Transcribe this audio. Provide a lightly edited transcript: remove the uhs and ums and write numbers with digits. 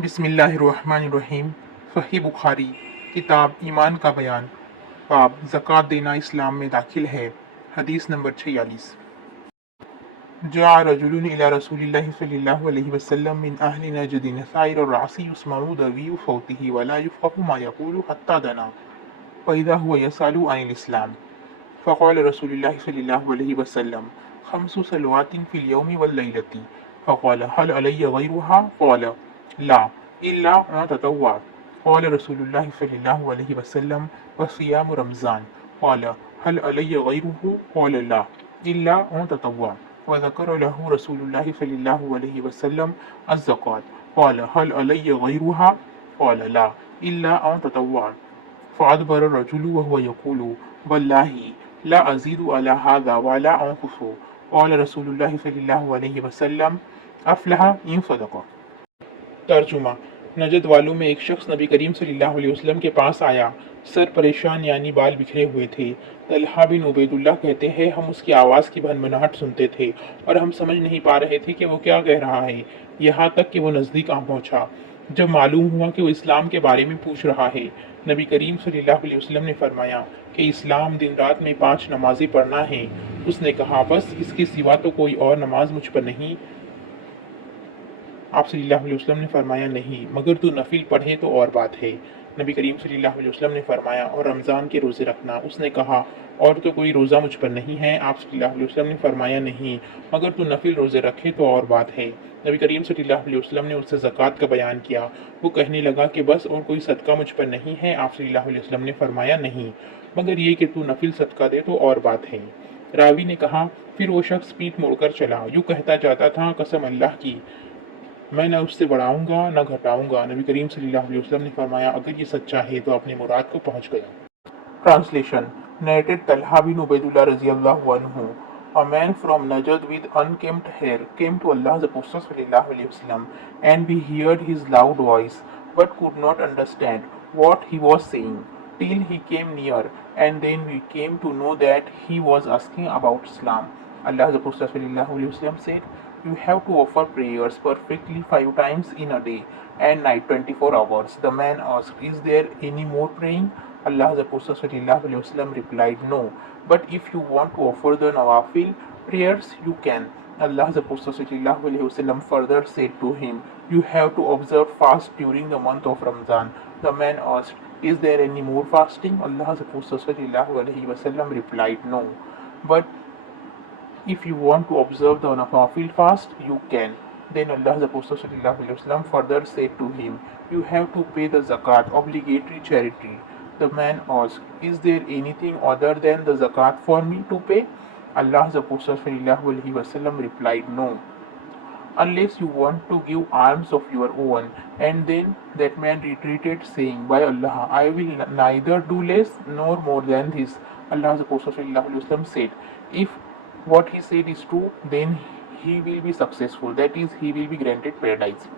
بسم اللہ الرحمن الرحیم۔ صحیح بخاری کتاب ایمان کا بیان، باب زکوٰۃ دینا اسلام میں داخل ہے۔ حدیث نمبر 46۔ جاء رجل الى رسول اللہ صلی اللہ علیہ وسلم من اہل نجد ثائر الرأس يسمع دوی صوته ولا يفقه ما يقول حتى دنا فإذا هو يسأل عن الإسلام فقال رسول الله صلی اللہ علیہ وسلم 5 صلوات في اليوم والليلة فقال هل علي غيرها؟ قال لا إلا أن تطوع. قال رسول الله صلى الله عليه وسلم وصيام رمضان. قال هل علي غيره؟ قال لا إلا أن تطوع. وذكر له رسول الله صلى الله عليه وسلم الزكاة. قال هل علي غيرها؟ قال لا إلا أن تطوع. فأدبر الرجل وهو يقول والله لا أزيد على هذا ولا أنقص. قال رسول الله صلى الله عليه وسلم أفلح إن صدق. ترجمہ: نجد والوں میں ایک شخص نبی کریم صلی اللہ علیہ وسلم کے پاس آیا، سر پریشان یعنی بال بکھرے ہوئے تھے۔ طلحہ بن عبید اللہ کہتے ہیں ہم اس کی آواز کی بھنبھناہٹ سنتے تھے اور ہم سمجھ نہیں پا رہے تھے کہ وہ کیا کہہ رہا ہے، یہاں تک کہ وہ نزدیک آ پہنچا۔ جب معلوم ہوا کہ وہ اسلام کے بارے میں پوچھ رہا ہے، نبی کریم صلی اللہ علیہ وسلم نے فرمایا کہ اسلام دن رات میں 5 نمازیں پڑھنا ہے۔ اس نے کہا بس اس کے سوا تو کوئی اور نماز مجھ پر نہیں؟ آپ صلی اللہ علیہ وسلم نے فرمایا نہیں، مگر تو نفل پڑھے تو اور بات ہے۔ نبی کریم صلی اللہ علیہ وسلم نے فرمایا اور رمضان کے روزے رکھنا۔ اس نے کہا اور تو کوئی روزہ مجھ پر نہیں ہے؟ آپ صلی اللہ علیہ وسلم نے فرمایا نہیں، مگر تو نفل روزے رکھے تو اور بات ہے۔ نبی کریم صلی اللہ علیہ وسلم نے اس سے زکوٰۃ کا بیان کیا۔ وہ کہنے لگا کہ بس اور کوئی صدقہ مجھ پر نہیں ہے؟ آپ صلی اللہ علیہ وسلم نے فرمایا نہیں، مگر یہ کہ تو نفل صدقہ دے تو اور بات ہے۔ راوی نے کہا پھر وہ شخص پیٹھ موڑ کر چلا، یوں کہتا جاتا تھا قسم اللہ کی میں نہ اس سے بڑھاؤں گا نہ گھٹاؤں گا۔ نبی کریم صلی اللہ علیہ وسلم نے فرمایا اگر یہ سچا ہے تو اپنی مراد کو پہنچ گیا۔ Translation: Narrated Talha bin Ubaidullah radiallahu anhu. A man from Najd with unkempt hair came to Allah's Apostle sallallahu alaihi wasallam, and we heard his loud voice, but could not understand what he was saying, till he came near, and then we came to know that he was asking about Islam. Allah's Apostle sallallahu alaihi wasallam said, you have to offer prayers perfectly 5 times in a day and night 24 hours. The man asked, is there any more praying? Allah's Apostle sallallahu alaihi wasallam replied, no, but if you want to offer the nawafil prayers, you can. Allah's Apostle sallallahu alaihi wasallam further said to him, you have to observe fast during the month of Ramadan. The man asked, is there any more fasting? Allah's Apostle sallallahu alaihi wasallam replied, no, but if you want to observe the nawafil fast, you can. Then Allah's Apostle sallallahu alaihi wasallam further said to him, you have to pay the zakat, obligatory charity. The man asked, is there anything other than the zakat for me to pay? Allah's Apostle sallallahu alaihi wasallam replied, no, unless you want to give alms of your own. And then that man retreated, saying, by Allah, I will neither do less nor more than this. Allah's Apostle sallallahu alaihi wasallam said, if what he said is true, then he will be successful, that is, he will be granted paradise.